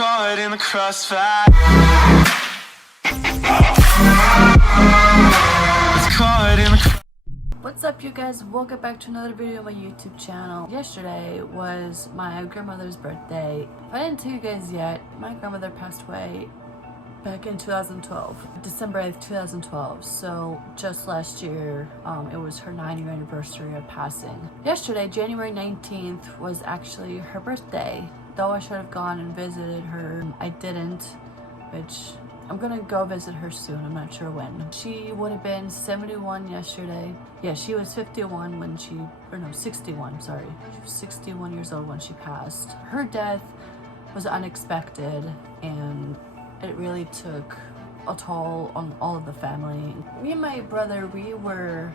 caught in the crossfire. It's caught in the. What's up, you guys? Welcome back to another video on my YouTube channel. Yesterday was my grandmother's birthday. If I didn't tell you guys yet, my grandmother passed away back in 2012, December 8th, 2012. So just last year, it was her 90th anniversary of passing. Yesterday, January 19th, was actually her birthday. Though I should have gone and visited her, I didn't, which I'm gonna go visit her soon. I'm not sure when. She would have been 71 yesterday. Yeah, she was 51 when she, or no, 61, sorry. She was 61 years old when she passed. Her death was unexpected, and it really took a toll on all of the family. Me and my brother, we were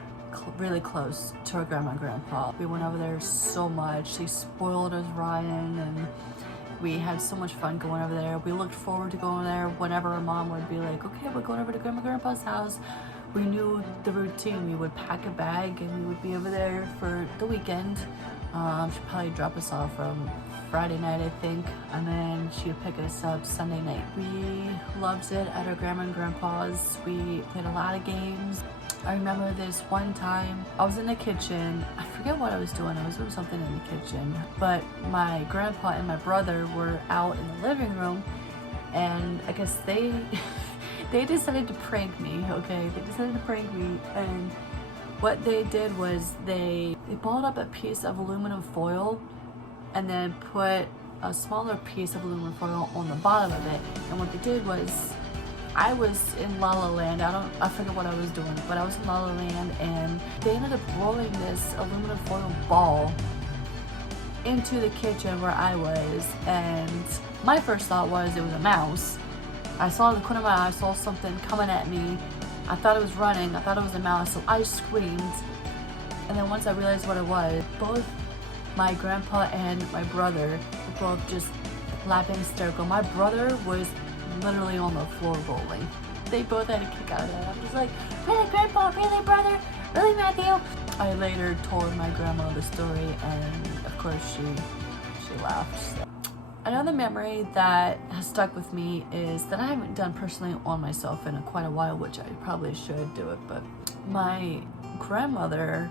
really close to our grandma and grandpa. We went over there so much. They spoiled us, Ryan, and we had so much fun going over there. We looked forward to going there whenever our mom would be like, okay, we're going over to grandma and grandpa's house. We knew the routine. We would pack a bag and we would be over there for the weekend. She'd probably drop us off from Friday night, I think, and then she would pick us up Sunday night. We loved it at our grandma and grandpa's. We played a lot of games. I remember this one time, I was in the kitchen. I forget what I was doing. I was doing something in the kitchen, but my grandpa and my brother were out in the living room, and I guess they decided to prank me, okay? They decided to prank me, and what they did was they balled up a piece of aluminum foil and then put a smaller piece of aluminum foil on the bottom of it. And what they did was, I was in La La Land. I forget what I was doing, but I was in La La Land, and they ended up rolling this aluminum foil ball into the kitchen where I was. And my first thought was it was a mouse. I saw the corner of my eye, I saw something coming at me. I thought it was running. I thought it was a mouse, so I screamed. And then once I realized what it was, both my grandpa and my brother were both just laughing hysterical. My brother was literally on the floor rolling. They both had a kick out of it. I'm just like, really, grandpa? Really, brother? Really, Matthew? I later told my grandma the story, and of course she laughed. So. Another memory that has stuck with me is that I haven't done personally on myself in quite a while, which I probably should do it, but my grandmother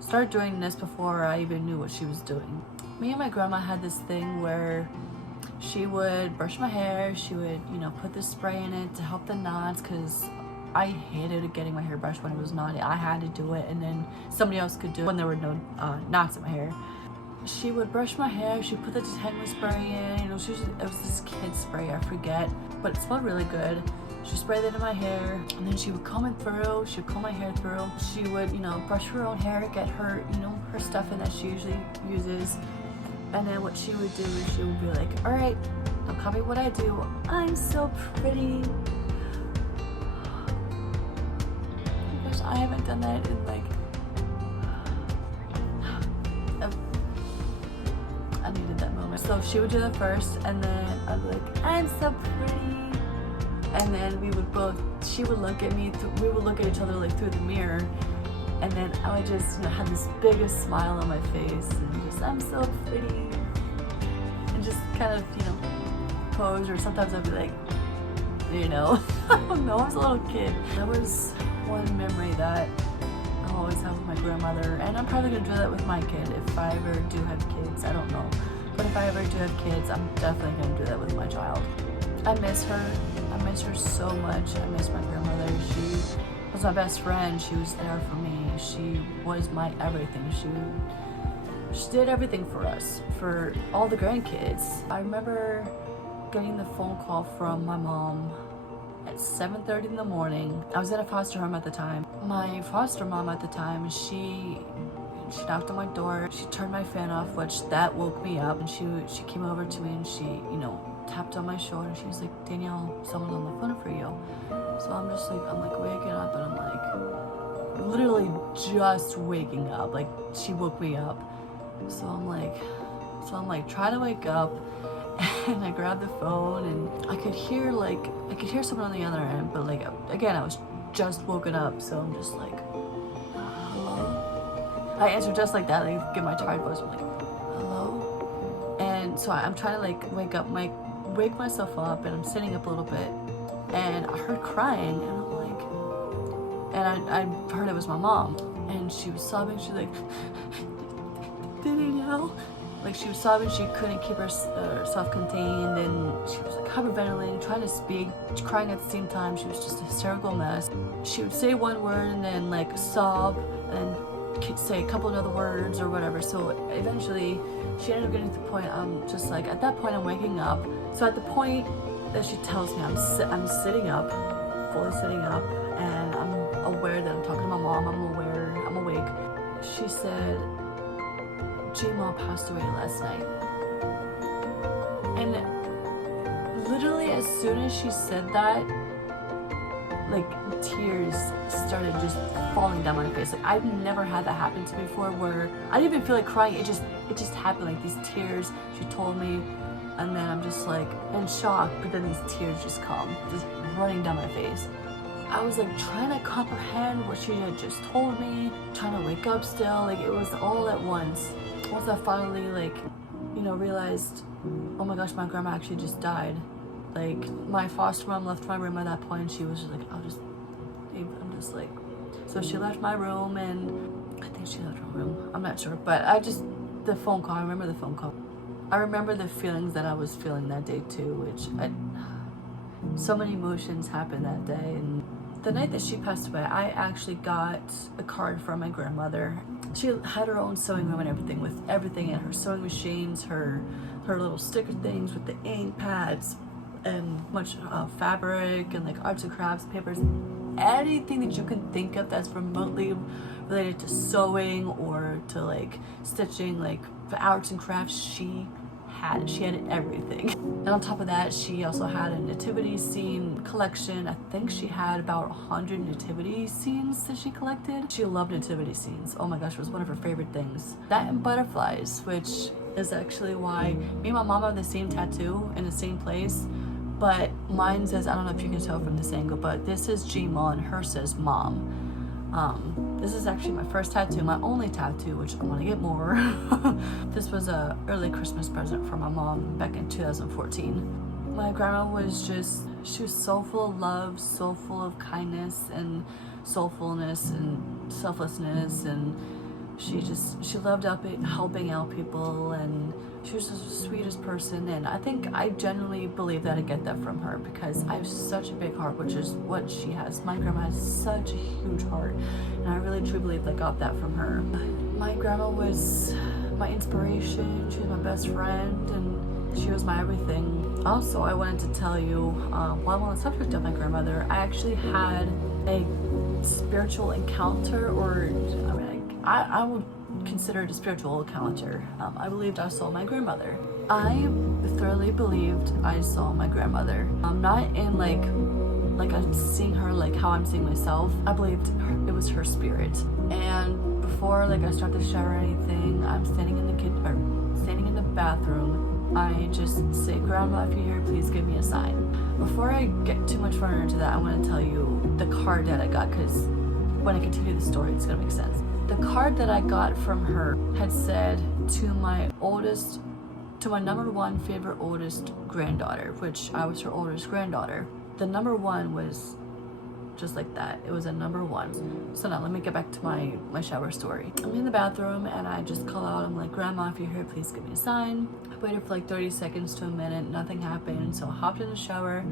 started doing this before I even knew what she was doing. Me and my grandma had this thing where she would brush my hair. She would, put this spray in it to help the knots, because I hated getting my hair brushed when it was knotty. I had to do it, and then somebody else could do it when there were no knots in my hair. She would brush my hair. She put the detangle spray in. It was this kid spray, I forget, but it smelled really good. She sprayed it in my hair, and then she would comb it through. She would comb my hair through. She would, brush her own hair, get her, her stuff in that she usually uses. And then what she would do is she would be like, all right, now copy what I do. I'm so pretty. Gosh, I haven't done that in I needed that moment. So she would do that first, and then I'd be like, I'm so pretty. And then she would look at me, we would look at each other like through the mirror. And then I would just, have this biggest smile on my face, and just, I'm so pretty. And just kind of, pose, or sometimes I'd be like, I don't know, I was a little kid. That was one memory that I'll always have with my grandmother, and I'm probably gonna do that with my kid if I ever do have kids. I don't know. But if I ever do have kids, I'm definitely gonna do that with my child. I miss her. I miss her so much. I miss my grandmother. She was my best friend. She was there for me. She was my everything. She did everything for us, for all the grandkids. I remember getting the phone call from my mom at 7:30 in the morning. I was at a foster home at the time. My foster mom at the time, she knocked on my door. She turned my fan off, which that woke me up. And she came over to me and she, tapped on my shoulder. She was like, Danielle, someone's on the phone for you. So I'm waking up, and I'm like, literally just waking up. Like, she woke me up. So I'm like, try to wake up, and I grabbed the phone, and I could hear someone on the other end, but again, I was just woken up, so I'm just like, hello? I answered just like that, get my tired voice, I'm like, hello? And so I'm trying to wake up my wake myself up and I'm sitting up a little bit and I heard crying and I'm like, and I heard it was my mom and she was sobbing. She's like, Danielle. Like she was sobbing, she couldn't keep herself contained and she was like hyperventilating, trying to speak, crying at the same time. She was just a hysterical mess. She would say one word and then like sob and say a couple of other words or whatever. So eventually she ended up getting to the point, I'm just like, at that point I'm waking up. So at the point that she tells me I'm sitting up, fully sitting up, and I'm aware that I'm talking to my mom, I'm awake. She said, G-Ma passed away last night. And literally as soon as she said that, like tears started just falling down my face. Like I've never had that happen to me before where I didn't even feel like crying. It just happened, like these tears she told me, and then I'm just like in shock, but then these tears just come, just running down my face. I was like trying to comprehend what she had just told me, trying to wake up still, like it was all at once. Once I finally like, you know, realized, oh my gosh, my grandma actually just died. Like my foster mom left my room at that point and she was just like, I'm just like, so she left my room and I think she left her room, I'm not sure, but the phone call, I remember the phone call. I remember the feelings that I was feeling that day too, so many emotions happened that day. And the night that she passed away, I actually got a card from my grandmother. She had her own sewing room and everything, with everything in her sewing machines, her little sticker things with the ink pads and much fabric and like arts and crafts, papers, anything that you can think of that's remotely related to sewing or to like stitching, like for arts and crafts. She had everything. And on top of that, she also had a nativity scene collection. I think she had about 100 nativity scenes that she collected. She loved nativity scenes. Oh my gosh, it was one of her favorite things. That and butterflies, which is actually why me and my mom have the same tattoo in the same place. But mine says, I don't know if you can tell from this angle, but this is G-Ma and hers says mom. This is actually my first tattoo, my only tattoo, which I want to get more. This was a early Christmas present from my mom back in 2014. My grandma was she was so full of love, so full of kindness and soulfulness and selflessness, and she loved helping out people, and she was just the sweetest person. And I think I genuinely believe that I get that from her because I have such a big heart, which is what she has. My grandma has such a huge heart, and I really truly believe I got that from her. My grandma was my inspiration. She was my best friend, and she was my everything. Also, I wanted to tell you, while I'm on the subject of my grandmother, I actually had a spiritual encounter, or I would consider it a spiritual encounter. I believed I saw my grandmother. I thoroughly believed I saw my grandmother. Not in like I'm seeing her like how I'm seeing myself. I believed it was her spirit. And before I start to shower or anything, I'm standing in the standing in the bathroom. I just say, Grandma, if you're here, please give me a sign. Before I get too much further into that, I want to tell you the card that I got, because when I continue the story, it's gonna make sense. The card that I got from her had said to my number one favorite oldest granddaughter, which I was her oldest granddaughter. The number one was just like that. It was a number one. So now let me get back to my shower story. I'm in the bathroom and I just call out. I'm like, Grandma, if you're here, please give me a sign. I waited for 30 seconds to a minute. Nothing happened. So I hopped in the shower.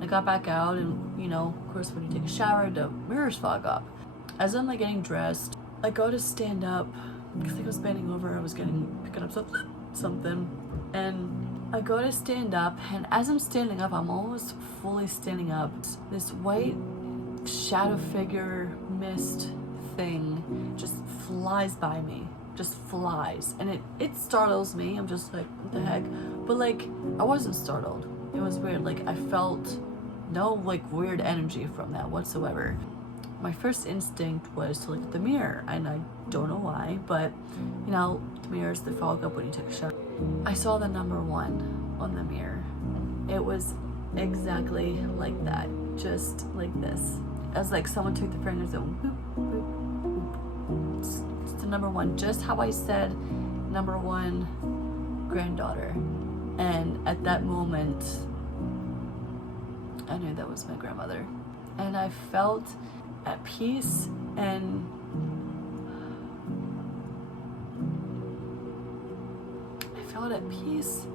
I got back out, and of course, when you take a shower, the mirrors fog up. As I'm getting dressed, I go to stand up because I was bending over. I was picking up something, and I go to stand up, and as I'm standing up, I'm almost fully standing up. This white shadow figure mist thing just flies by me, just flies, and it startles me. I'm just like, what the heck? But I wasn't startled. It was weird. I felt no weird energy from that whatsoever. My first instinct was to look at the mirror, and I don't know why, but the mirrors, they fog up when you take a shower. I saw the number one on the mirror. It was exactly like that, just like this. As someone took the fingers and whoop, whoop, whoop. It's the number one, just how I said number one granddaughter. And at that moment, I knew that was my grandmother. And I felt at peace, and I felt at peace.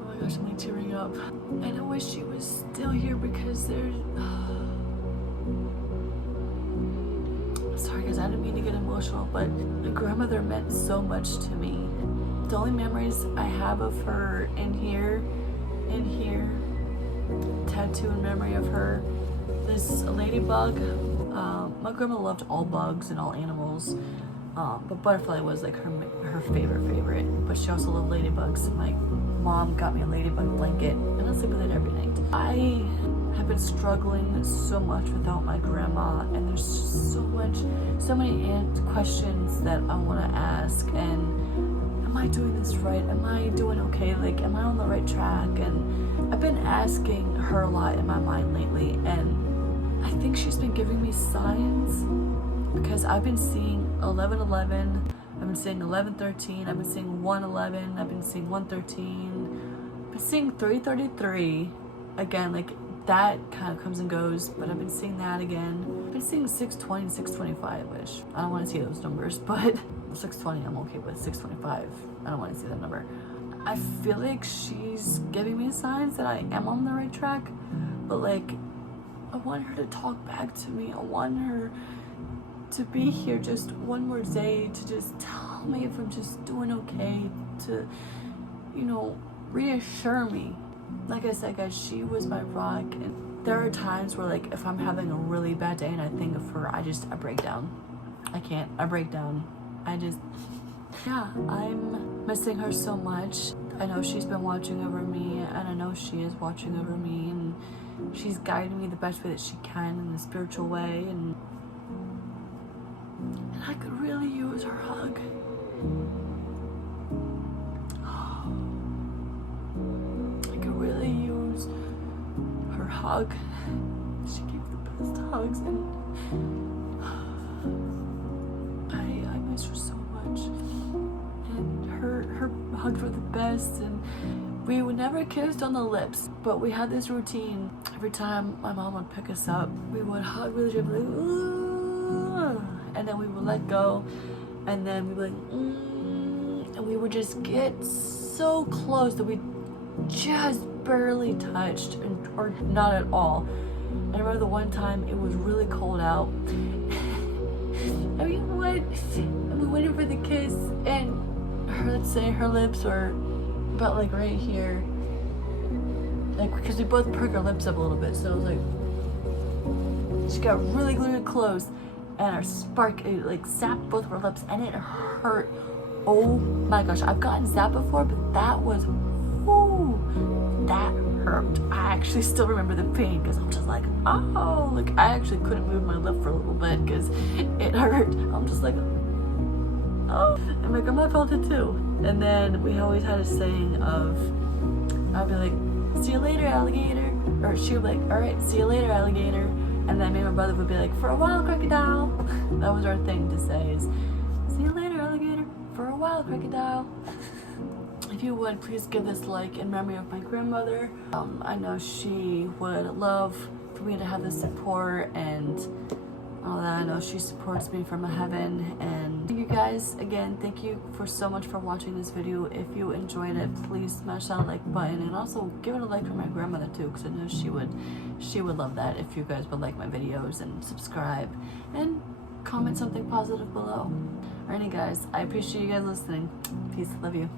Oh my gosh, I'm like tearing up. And I wish she was still here because there's... Sorry guys, I didn't mean to get emotional, but my grandmother meant so much to me. The only memories I have of her in here, tattoo in memory of her, this ladybug. My grandma loved all bugs and all animals, but butterfly was like her favorite. But she also loved ladybugs. My mom got me a ladybug blanket, and I sleep with it every night. I have been struggling so much without my grandma, and there's so many questions that I want to ask. And am I doing this right? Am I doing okay? Like, am I on the right track? And I've been asking her a lot in my mind lately, and I think she's been giving me signs, because I've been seeing 11:11, I've been seeing 11:13, I've been seeing 1:11, I've been seeing 1:13, I've been seeing 3:33 again. Like, that kind of comes and goes, but I've been seeing that again. I've been seeing 6:20, 6:25, which I don't want to see those numbers, but 6:20 I'm okay with. 6:25, I don't want to see that number. I feel like she's giving me signs that I am on the right track, but like, I want her to talk back to me. I want her to be here just one more day to just tell me if I'm just doing okay, to, you know, reassure me. Like I said, guys, she was my rock, and there are times where, like, if I'm having a really bad day and I think of her, I break down. I break down. Yeah, I'm missing her so much. I know she's been watching over me, and I know she is watching over me, and she's guiding me the best way that she can in the spiritual way, and I could really use her hug. Really use her hug. She gave the best hugs, and I miss her so much. And her hugs were the best, and we would never kissed on the lips, but we had this routine. Every time my mom would pick us up, we would hug really gently, like, ooh, and then we would let go, and then we would like, and we would just get so close that we just barely touched, or not at all. I remember the one time it was really cold out, and we went in for the kiss, and let's say her lips were about like right here, like, because we both perked our lips up a little bit, so it was like she got really close, and our spark, it like zapped both of our lips, and it hurt. Oh my gosh, I've gotten zapped before, but that was, ooh, that hurt. I actually still remember the pain, because I'm just like, oh, like, I actually couldn't move my lip for a little bit because it hurt. I'm just like, oh, and my grandma felt it too. And then we always had a saying of, I'd be like, see you later, alligator, or she would be like, all right, see you later, alligator, and then me and my brother would be like, for a while, crocodile. That was our thing to say, is, see you later, alligator, for a while, crocodile. If you would, please give this like in memory of my grandmother. I know she would love for me to have the support and all that. I know she supports me from heaven. And thank you guys again. Thank you so much for watching this video. If you enjoyed it, please smash that like button, and also give it a like for my grandmother too, because I know she would love that if you guys would like my videos and subscribe and comment something positive below. Alrighty guys, I appreciate you guys listening. Peace, love you.